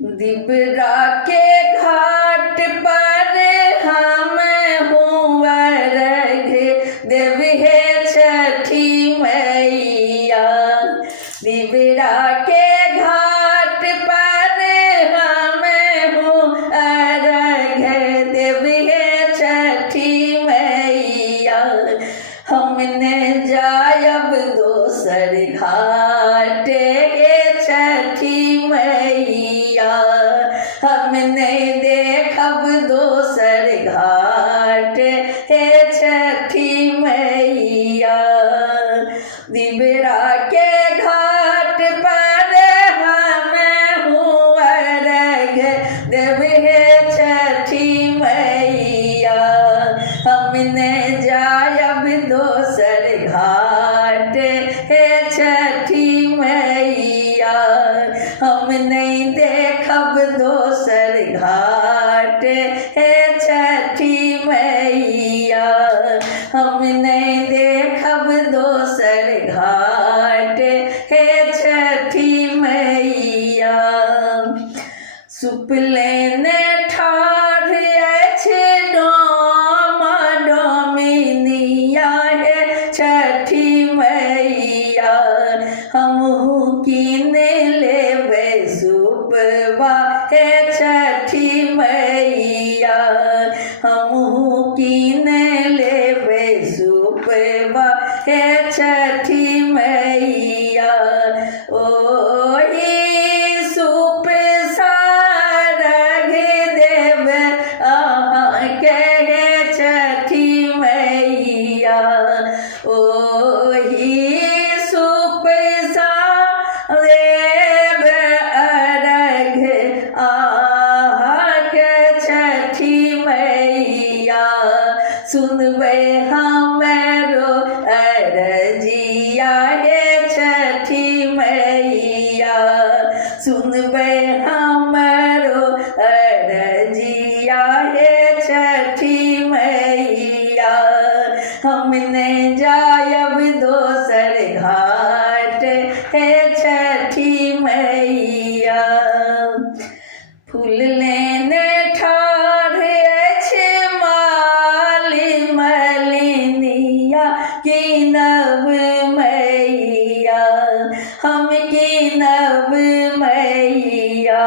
दिबरा के घाट पर हम हुअरघ देव हे छठी मैया। दिबरा के घाट पर हम हुअरघ देव हे छठी मैया। हमने जायब दोसर घाट हे छठी मैया। हम नहीं देखब दोसर घाट हे छठी मैया। दिबरा के घाट पर हम हुअरघ देव हे छठी मैया। हमने जायब दोसर घाट हे छठी मैया। हम नहीं देखब दोसर घाट हे छठी मैया। हम नहीं देखब दोसर घाट हे छठी मैया। सुप लेने ठाढ़ अछि डोमा डोमिनिया हे छठी मैया। हमहू कीने लेबै सुपवा हे छठी मैया। हमहू कीने लेबै सुपवा हे छठी मैया। ओही सुप सारघ देव अहाँके हे छठी मैया। ओही सुप देव अर्घ अहाँके छठी मैया। सुनबै हमरो अर्जिया हे छठी मैया। सुनबै हमरो अर्जिया हे छठी मैया। हम नहीं जायब दोसर घाट हे छठी मैया। फूल लेने ठाढ़ अछि माली मलिनिया कीनब मैया। हम कीनब मैया।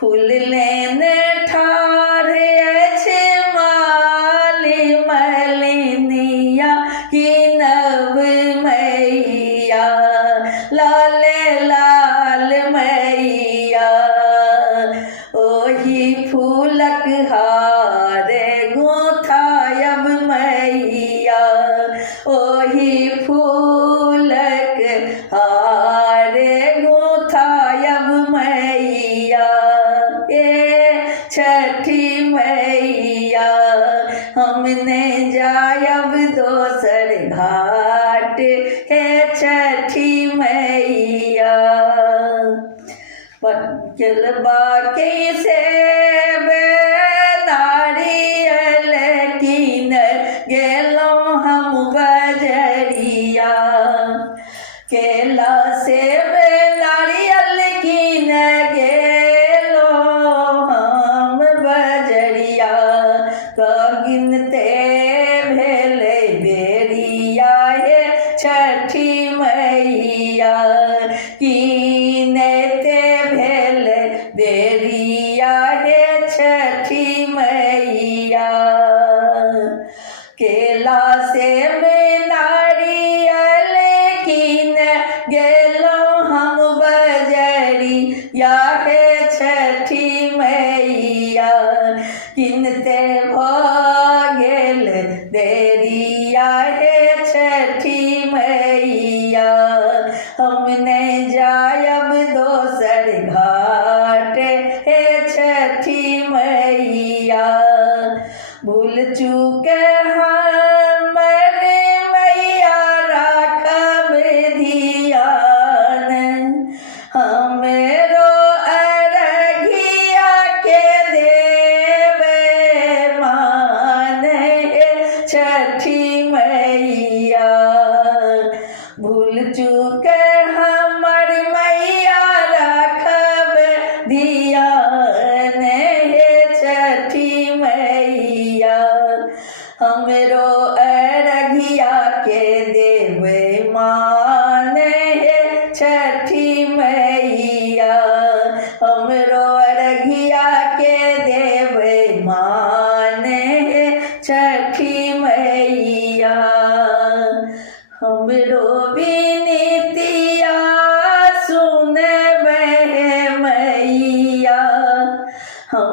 फूल लेने ठाढ़ अछि माली मलिनिया कीनब मैया। लाले लाल मैया। ओही फूलक हार गुथायब मैया। ओही फूलक हार गुथायब मैया। ए छठी मैया। हम नहीं जायब दोसर घाट हे छठी मैया। चलबा के सेब नारियल कीन गेलहुँ हम बजरिया। केला सेब नारियल कीन गेलहुँ हम बजरिया। कगिनते भेलै बेरिया हे छठी मैया। कीनते भेलै बेरिया हे छठी मैया। केला सेब नारियल कीन गेलहुँ हम बजरिया हे छठी मैया। किनते भऽ गेल देरिया हे छठी मैया। हम नहीं जायब दोसर घाट हे छठी मैया। भूल चूक हमर मैया राखब धियान। हमरो अरघिया के देबै मान हे छठी मैया। भूल चूक हमर मैया राखब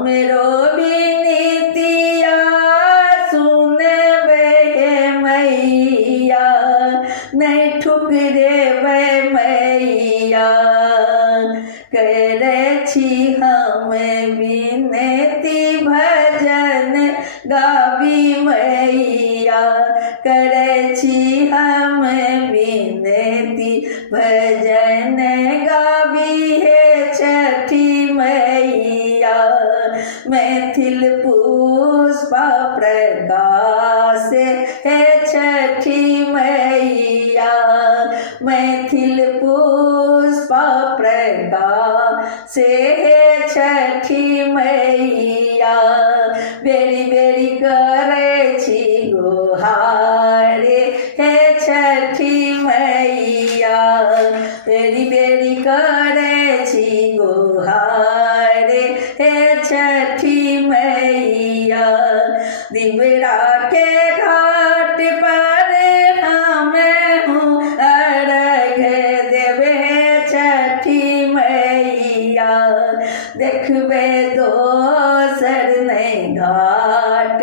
हमरो बिनतिया सुनबे मैया, नहीं ठुकरेबै मैया। करे छी हम बिनती भजन गाबी मैया, करे छी हम बिनती भजन गाबी हे छठी मैया। मैथिल पुष्पा प्रकाश हे छठी मैया, मैथिल पुष्पा प्रकाश हे छठी मैया। बेरी बेरी करे छी गोहार हे छठी मैया, बेरी बेरी करे छी गोहार हे छठी मैया। दिवरा के घाट पर हम हूँ अर्घ देवे छठी मैया, देखबे दोसर नहीं घाट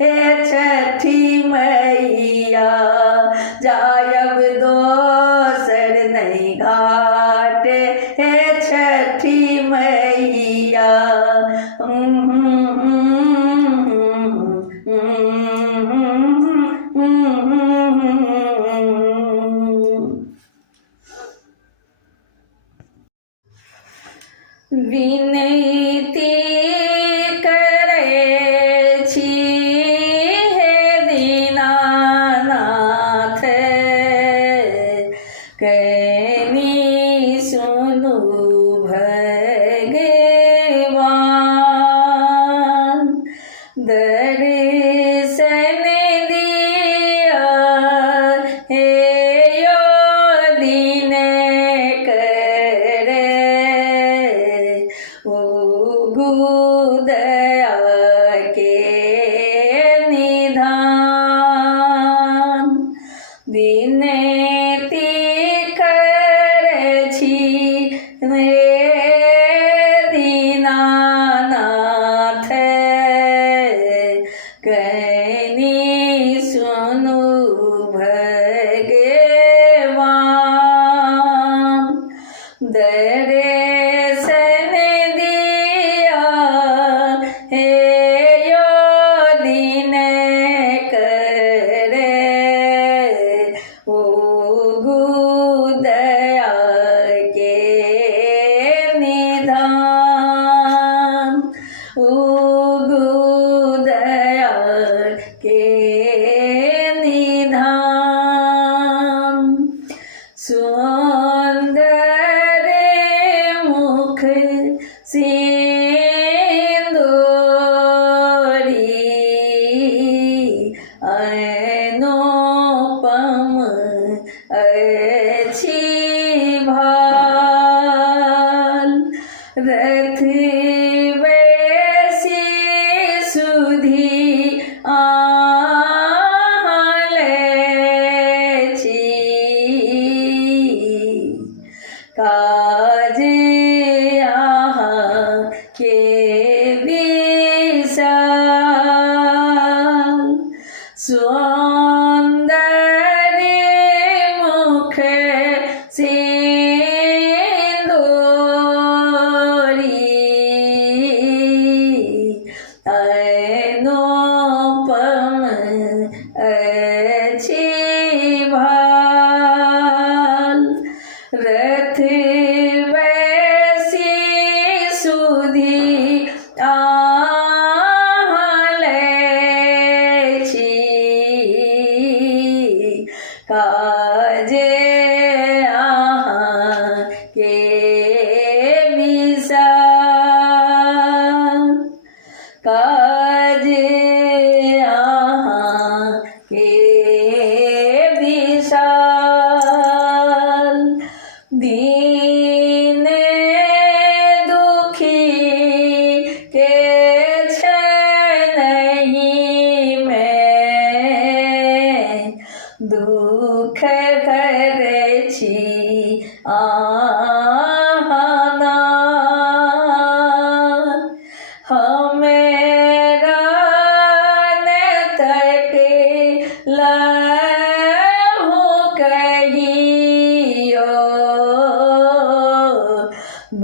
हे छठी मैया। जायब दोसर नहीं घाट हे छठी मैया। विनती करे छी हे दीनानाथ, कनी सुनु भगवान। दर्शन दिया हे यो दिन करे, दया के निधान। विनती करे छी हे दीनानाथ, कनी सुनु भगवान। दर्शन दिया हे यो दिन करे, दया के निधान, दया के निधान। सुंदर मुख सिंदूरी, अनुपम अछि भाल। रथ बेसी सुधी आले छी, काज यहाँ के विशाल। सुंदर मुख सिंदूरी,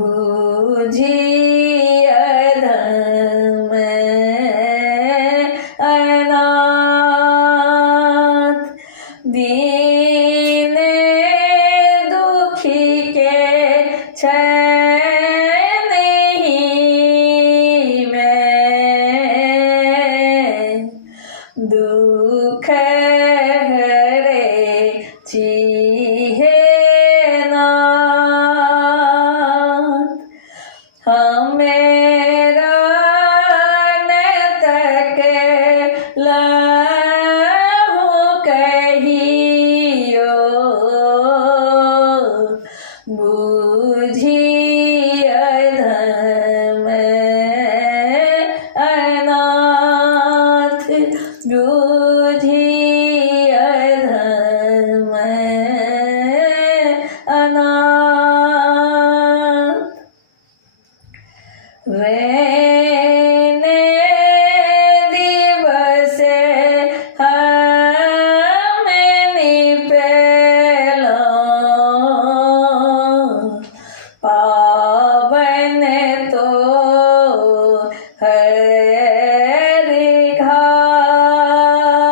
બુજી અધમ અનાથ દીને દુખી કે છે નહીં મેં દુઃખ હરે ચીહે નાથ હમેરા ને તકે લહું કહિયો બુજી અધમ અનાથ બુજી અધમ અનાથ રેને દિવસે હમે નિપેલો પાવન તો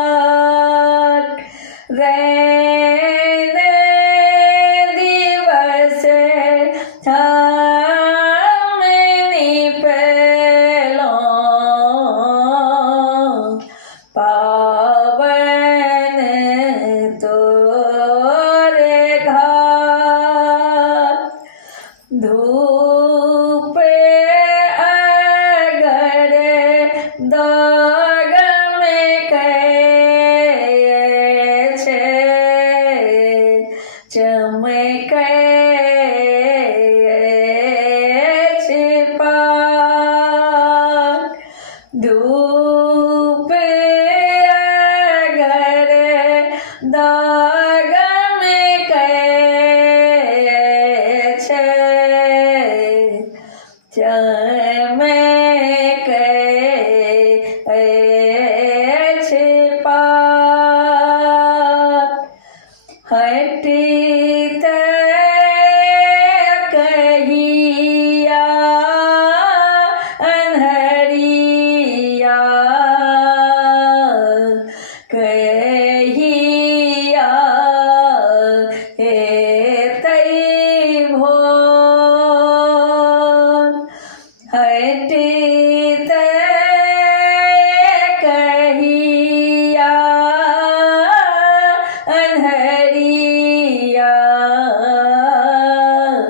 હરિઘાટ રેને દિવસે હમે નિપેલો પાવન તો રે ઘાટ ધૂપ અગર દાગ મેં કહે છે ચમકે છે પાક ધૂપ અગર દાગ મેં કહે છે ચમકે છે પાક હટી તે કહિયા અનહરિયા કહિયા હે તઈ ભોર હટી તે કહિયા અનહરિયા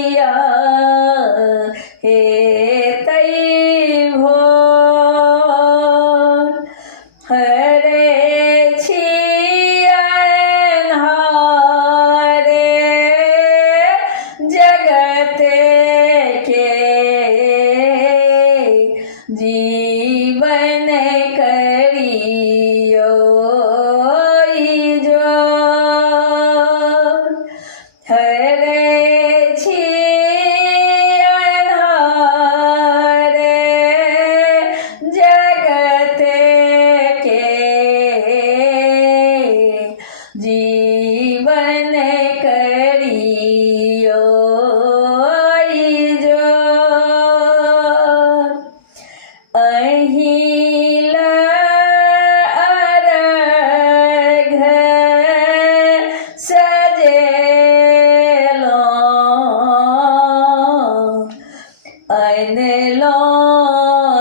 કહિયા હે તઈ ભોર હરે छियनहारे जगते के जीवन करियो जो हरे छियनहारे जगते के जीवन करियो जो अहिला अरघ सजेलो अनलो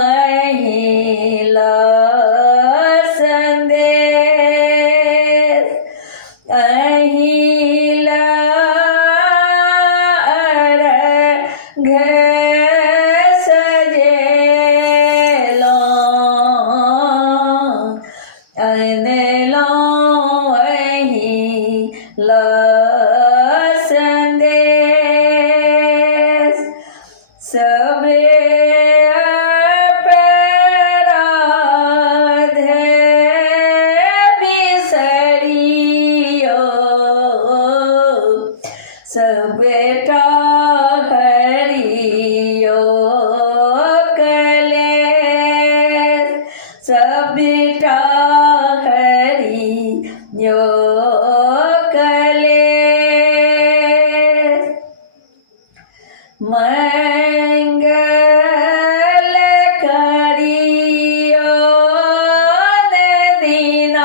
अहिला संदेश अहिला अरघ सजेलो अनलो अहिला संदेश सबे अपराध बिसरियो सबेटा हरियो कलेश सबेटा हरियो कलेश મંગલ કરીઓ ને દીનાનાથ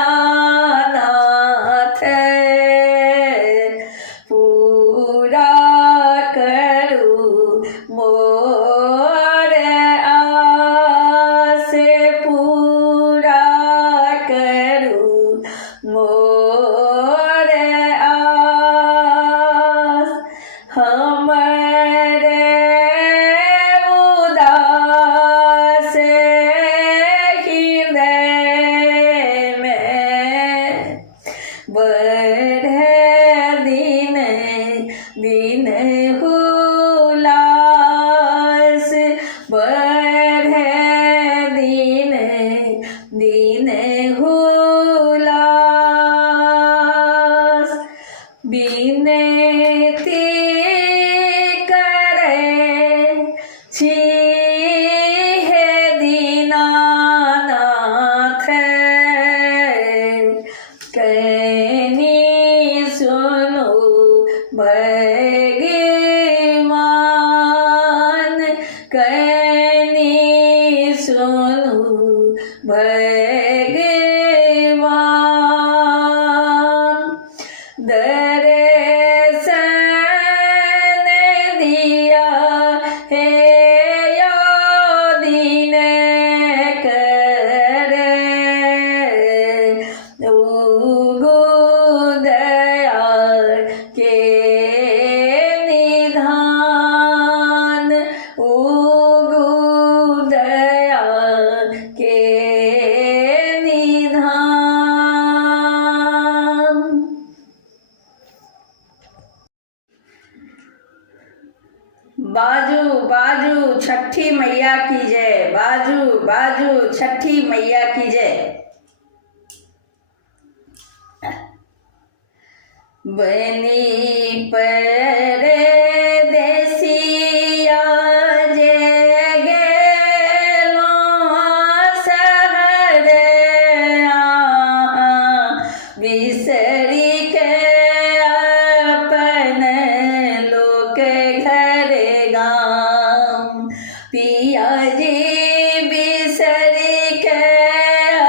પૂરા કરું મોર આસે પૂરા કરું મોર આસ હમારે ઉદાસ હૃદય में बढ़े दिन दिन हुलास बढ़े दिन दिन हुलास विनती करे छी हे दीनानाथ कहनी सुनो भगवान कहनी सुनो भगवान दर्शन दिया है यो दिन करे उगो दया के निधान उगो दया के निधान। बाजू बाजू छठी मैया की जय बाजू बाजू छठी मैया की जय। बनी परदेसिया जे गेलो शहर बिसरी के अपन लोक घर गाम पिया जी बिसरी के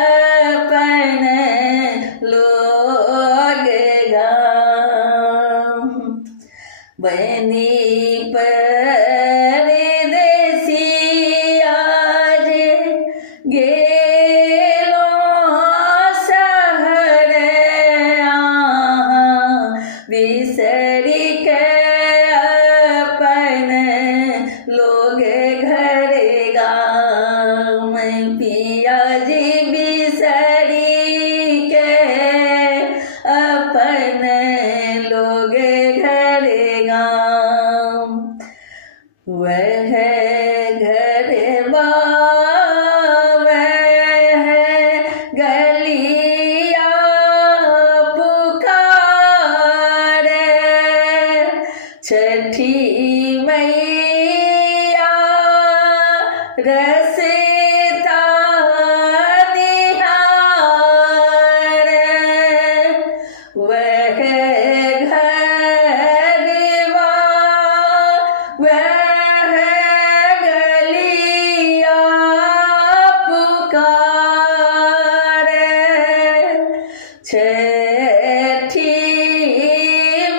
अपन लोग गाम बनी परदेसिया जे गेलो शहर बिसरी के अपन लोग घर गाम पिया जी बिसरी के अपन लोग घर गाम वह घर वह गलिया पुकारे छठी मैया रसता निहारे वह घरवा वह गलिया पुकारे छठी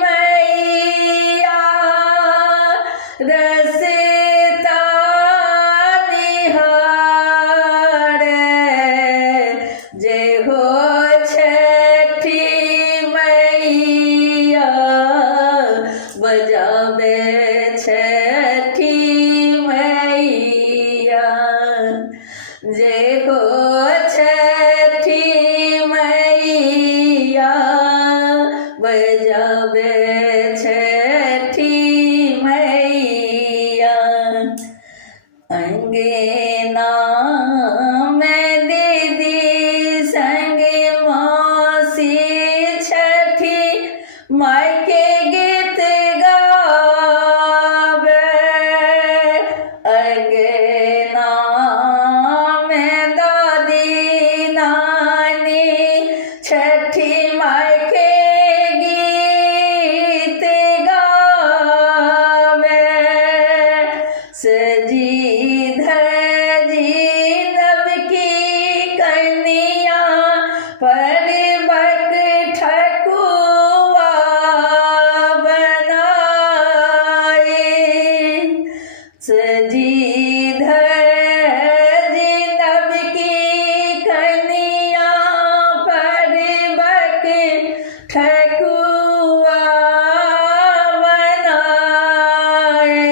मैया रसता निहारे जय हो छठी मैया बजावे छठी मैया जय हो छठी मैया बजावे छठी मैया अंगना में दीदी संग मौसी छठी माई के गीत गावे सजी धजी नभ की कन्या परिबक ठकुआ बनाए।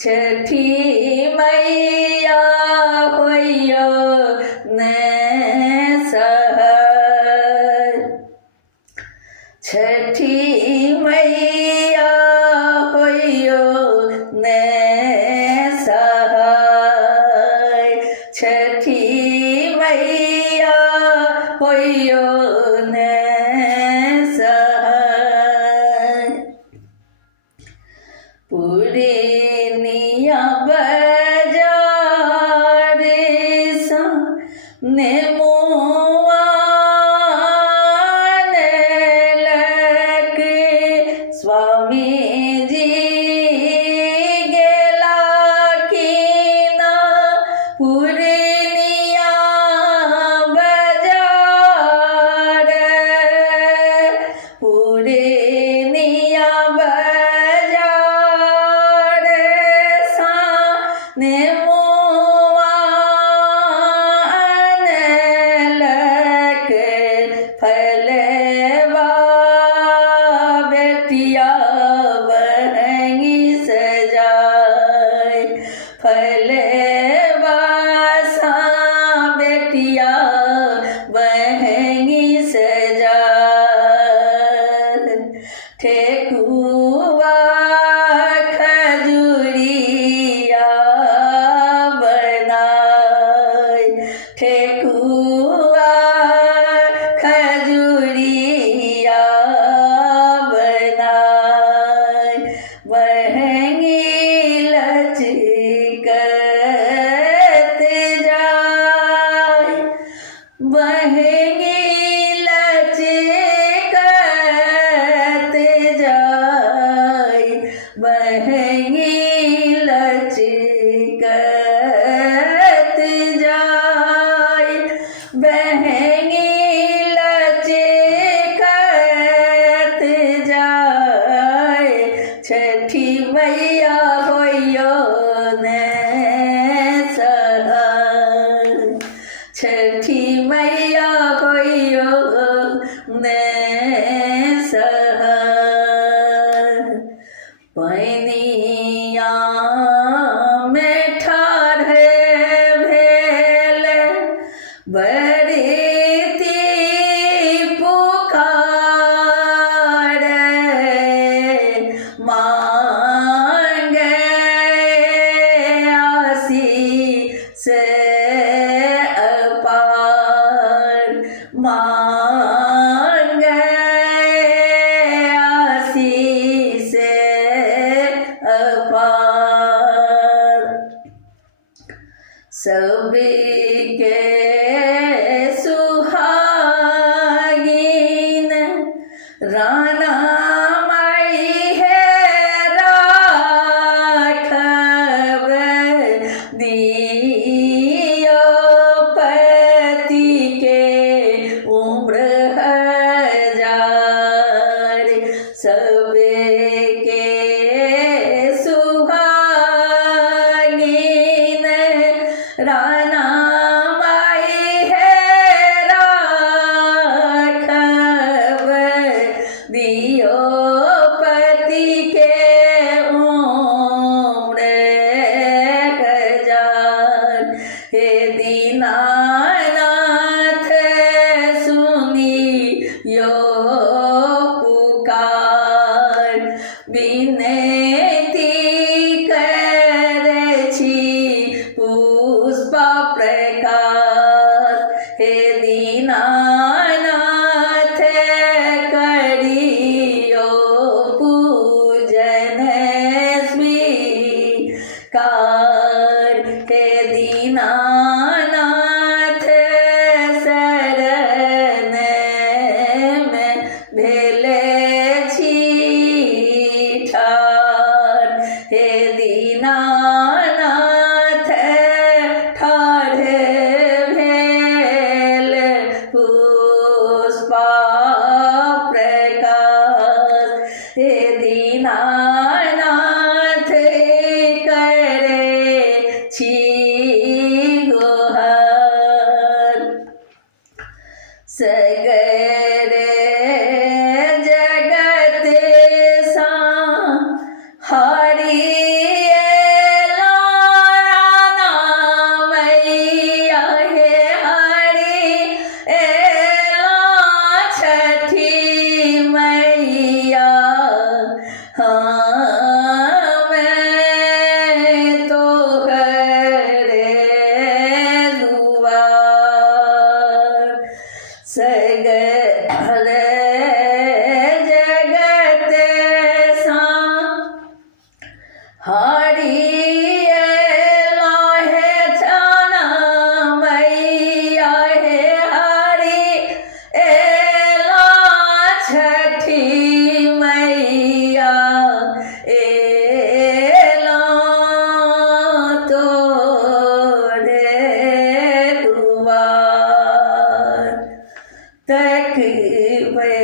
छठी मैया होइयो ने सहर। छठी मैया होइयो ने सहाय। छठी मैया होइयो ने सहाय। पुरनिया बाजार सा नेमुआ स्वामी जी गेला कीना पुरनिया बाजार। पुरनिया बाजार सा नेमुआ अनलक फलवा बेटिया बहंगी सजाए। फलवा सा बेटिया बहंगी सजाए। ठेकुआ खजुरिया बनाए। ठेकुआ खजुरिया बनाए। बहंगी लचकत जाए। बहंगी लचकत जाए। बहंगी लचकत जाए। बहंगी लचकत जाए। छठी मैया होइयो ने सहाय। छठी मैया होइयो ने सहाय। पैनिया में ठाढ़े भेल बरती पुकार। मांगे आशीष अपार। मांगे आशीष अपार। सबके सुहागिन राना माई है राखब। दियो पति के उम्र हजार। सबके सुहागिन राना माई है राखब। दियो पति के उम्र हजार। हे दीनानाथ सुनियो पुकार। विनती करछि पुष्पा प्रकाश। हे दीनानाथ करियो पूजन स्वीकार। हे दीनानाथ शरण में भेले छी ठार। हे दीनानाथ ठाढ़े भेल पुष्पा प्रकाश। हे दीनानाथ मैं तो हरे दुआर सगर जगत सा हारी तक वे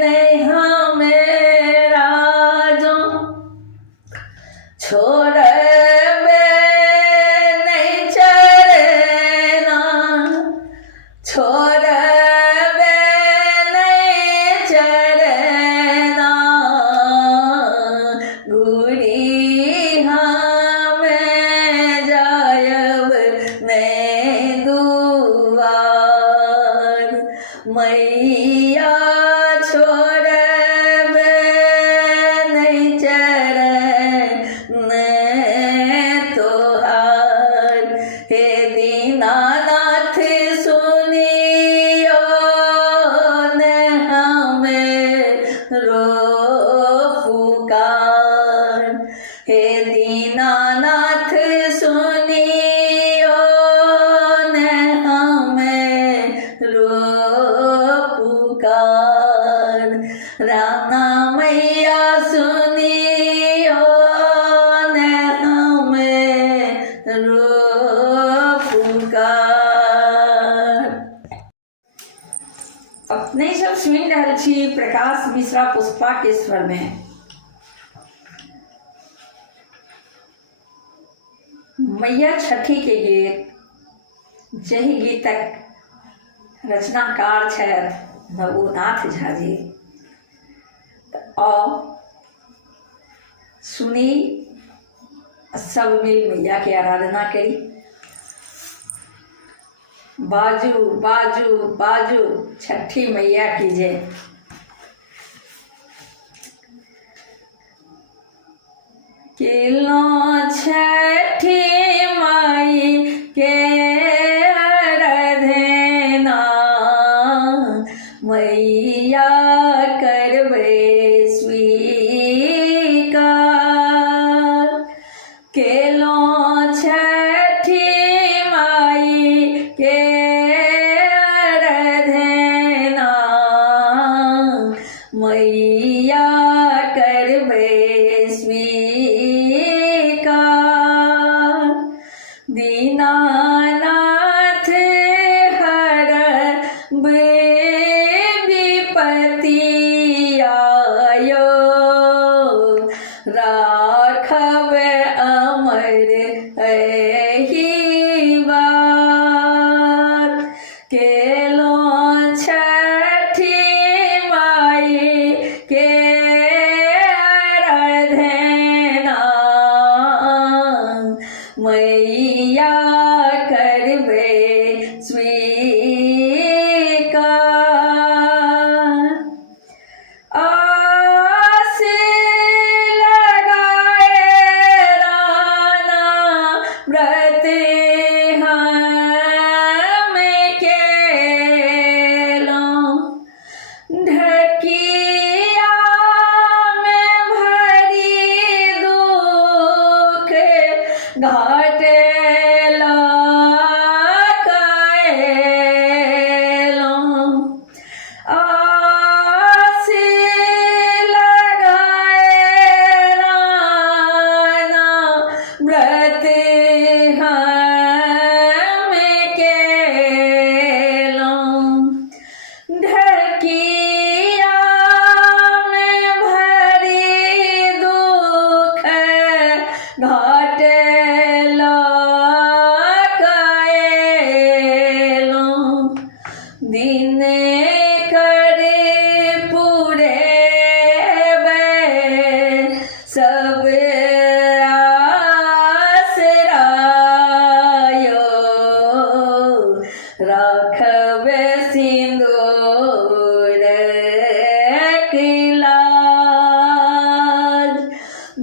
नहीं मेरा जो छोड़ नहीं चरना छोड़ नहीं चरना गुरी हमें जायब नहीं दुआर मैया छोड़ नहीं चरण तोहार हे दीनानाथ सुनियो न हमें रो पुकार हे दीनानाथ सुनियो न हमें रो पुकार राना मैया सुनियो न हमें रो पुकार। अपने सब सुन रहल छी प्रकाश मिश्रा पुष्पा के स्वर में। मैया छठी के गीत जही गीतक रचनाकार छथि भगुनाथ झा जी। और सुनी सब मिल मैया की आराधना करी। बाजू बाजू बाजू छठी मैया की जय। किलो छठी माई के आराधना मैया करबे स्वीकार। केलो छठी माई के आराधना मैया करबे स्वीकार। दीनानाथ हर विपत्ति आयो राखब अमर एहि बात। केलो छठी माई के आराधना मैया करबे स्वीकार। आस लगाए राना व्रत हम केलों। ढकिया में भरी दुख घाट कैलों। आस लगाए राना व्रत हम केलों। ढकिया में भरी दुख घाट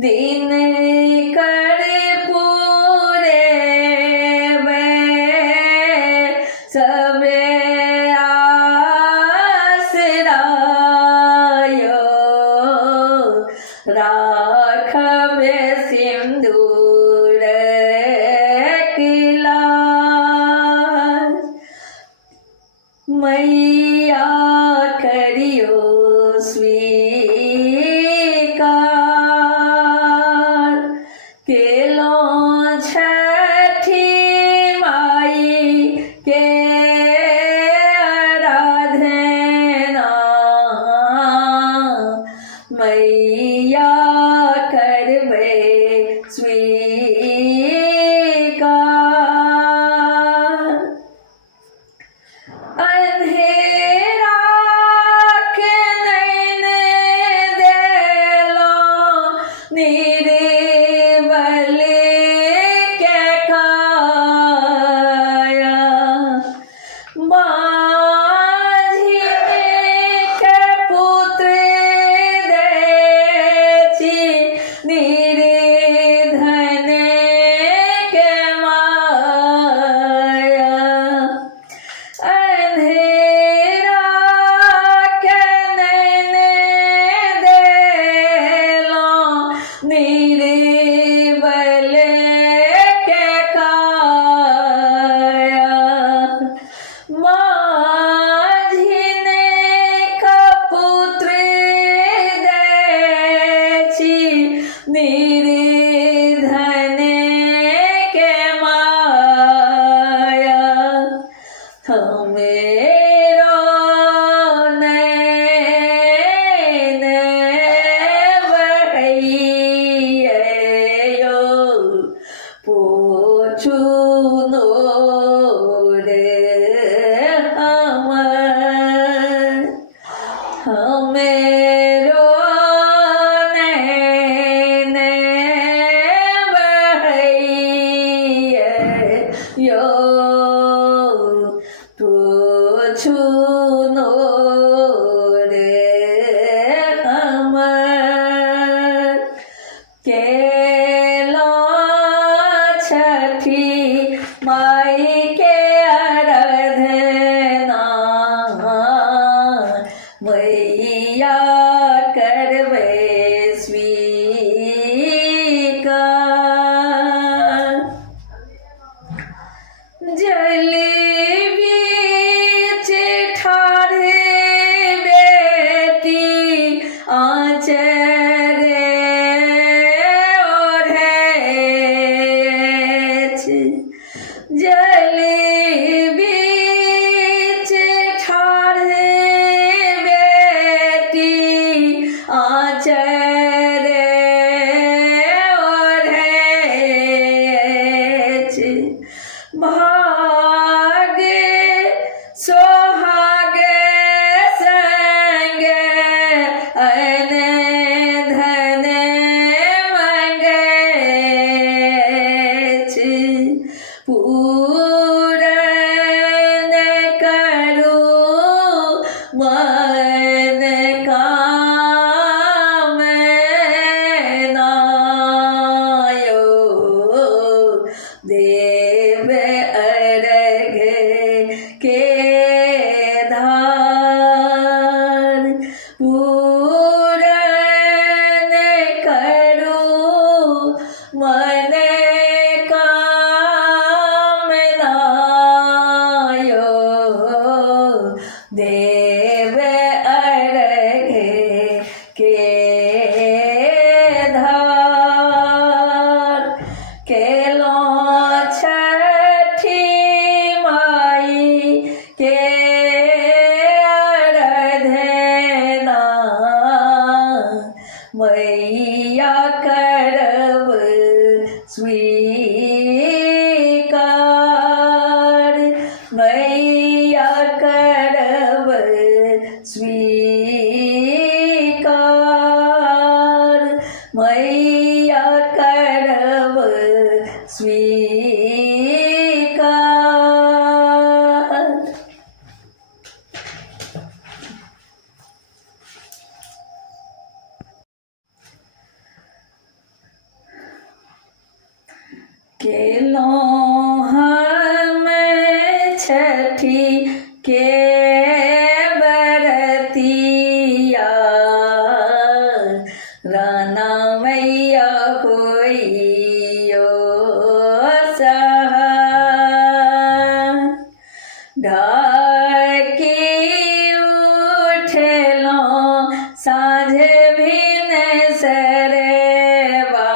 दिन कर पूरे वे सबे आसरायो राखबे सिंदूर किला मैया करियो स्वीकार केलो छठी माई के आराधना मैया करबे स्वीकार अंधेरा के नैन देलो निर्बल के काया माझी के पुत्र देची निर्धन के माया अंधेरा के नैन देलो निर्बल के काया माझिन कपुत्र देची निर्धन के माया हमेरो नैन बहैयो पोछू रे हमेरो नैन बहैयो पोछू रे हमर केलो छठी माई के आराधना मैया करबे स्वीकार जल बीच ठाढ़े बेटी आँचरे ओढ़ैछ जल बीच ठाढ़े बेटी आँचरे ओढ़ैछ भाग सोहाग संग अन धन मंगैछ पूरन करू मन कामनायो देव अर्घ के धार पूरन करू मन कामनायो देव अर्घ के धार केलो छठी माई के आराधना मैया करब स्वीकार मैया करब स्वीकार मैया करब स्वीकार केलों हम छठी के बरतिया राना मैया होइयो सहाय ढाकी उठेलों साँझे भिन सरवा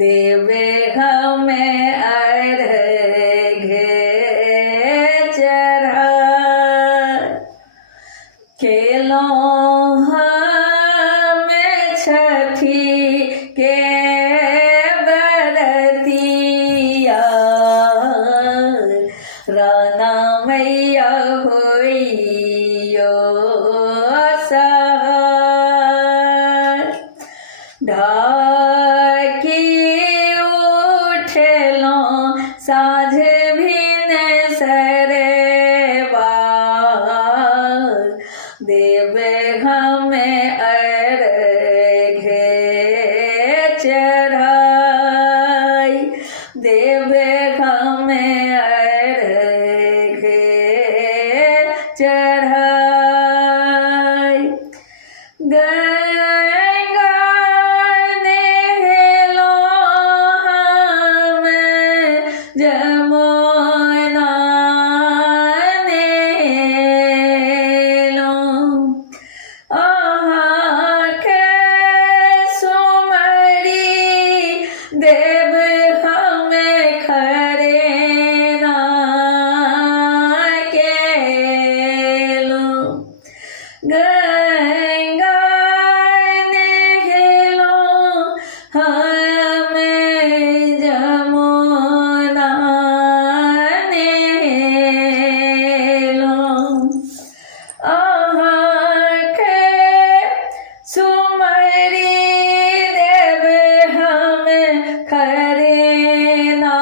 देवे हमें अर्घ चढ़ाय केलों हम छठी के बरतिया राना मैया होइयो सहाय ढाकी उठेलों साँझ भिन सरवा देवे हमें अर्घ चढ़ाय देवे हमें अर्घ चढ़ाय गंगा नहलों हम जमुना नहलों अहाँ के सुमरी देव हमें खरे ना केलों गंगा नहलों हम जमुना नहलों अहाँ के सुमरी देव हम खरे ना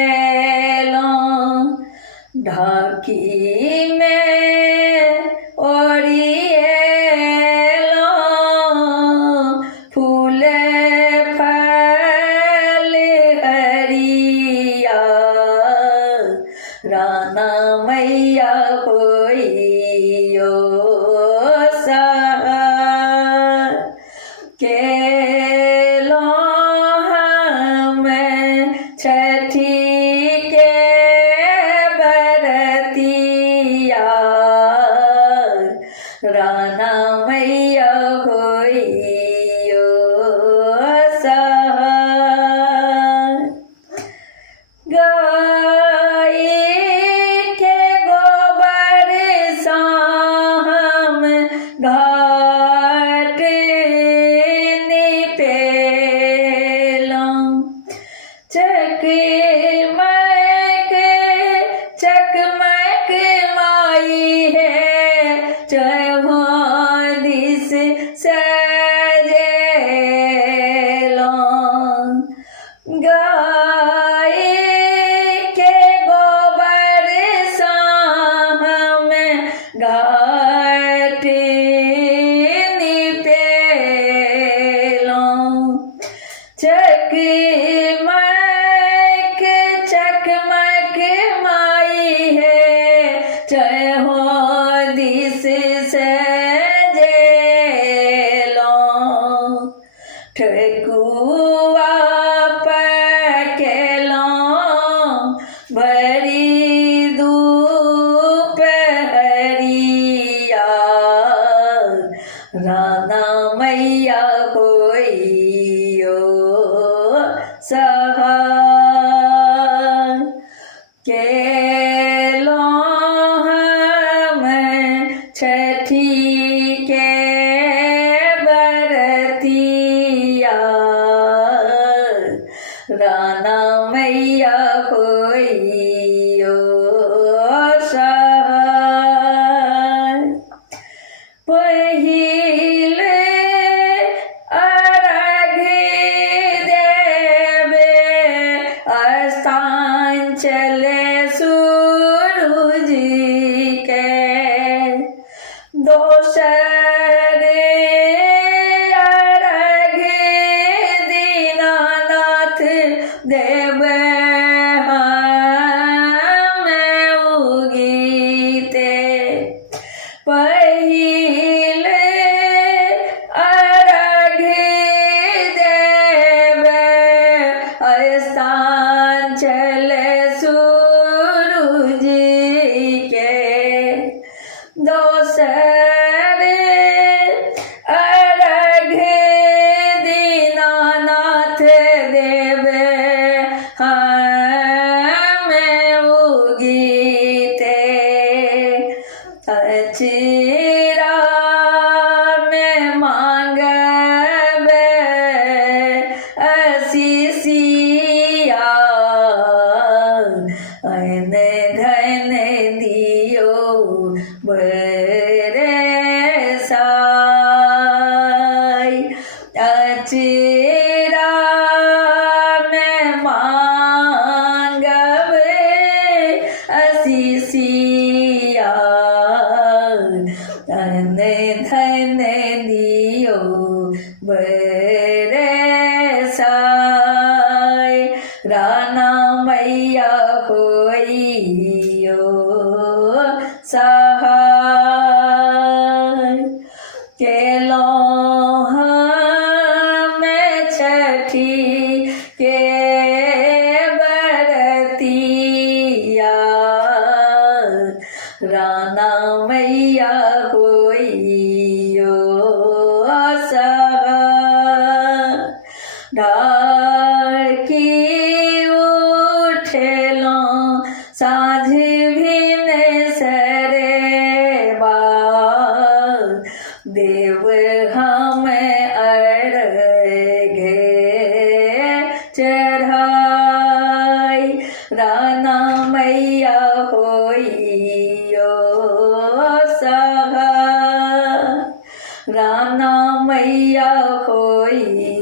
केलों ढाकी में ओढ़िएलों फूल फल हरिया राना मैया होइयो सहाय केलों हम छठी के बरतिया राना मैया होइयो सहाय गाय के गोबर सा हम घाट निपेलों चकमक चकमक माई है चहुँ दिस सजेलों गाय के गोबर सा हम घाट निपेलों चकमक चकमक माई है चहुँ दिस सजेलों ठकुआ पकेलों भरी दोपहरिया राना मैया होइयो सहाय केलों हम छठी के बरतिया राना मैया होइयो सहाय पहिले अर्घ देवे स्थान चले सूरज के दोसर अर्घ अचेरा में मांगवे असीसिया धन धन दियो बरसाय राना मैया होइयो सहाय केलो में छठी के बरतिया राना मैया होइयो सहाय ढाकी उठेलो साँझ भिन सरेबा देव हम अर्घे चढ़ाई राना मैया होइयो सहाय राना मैया होइयो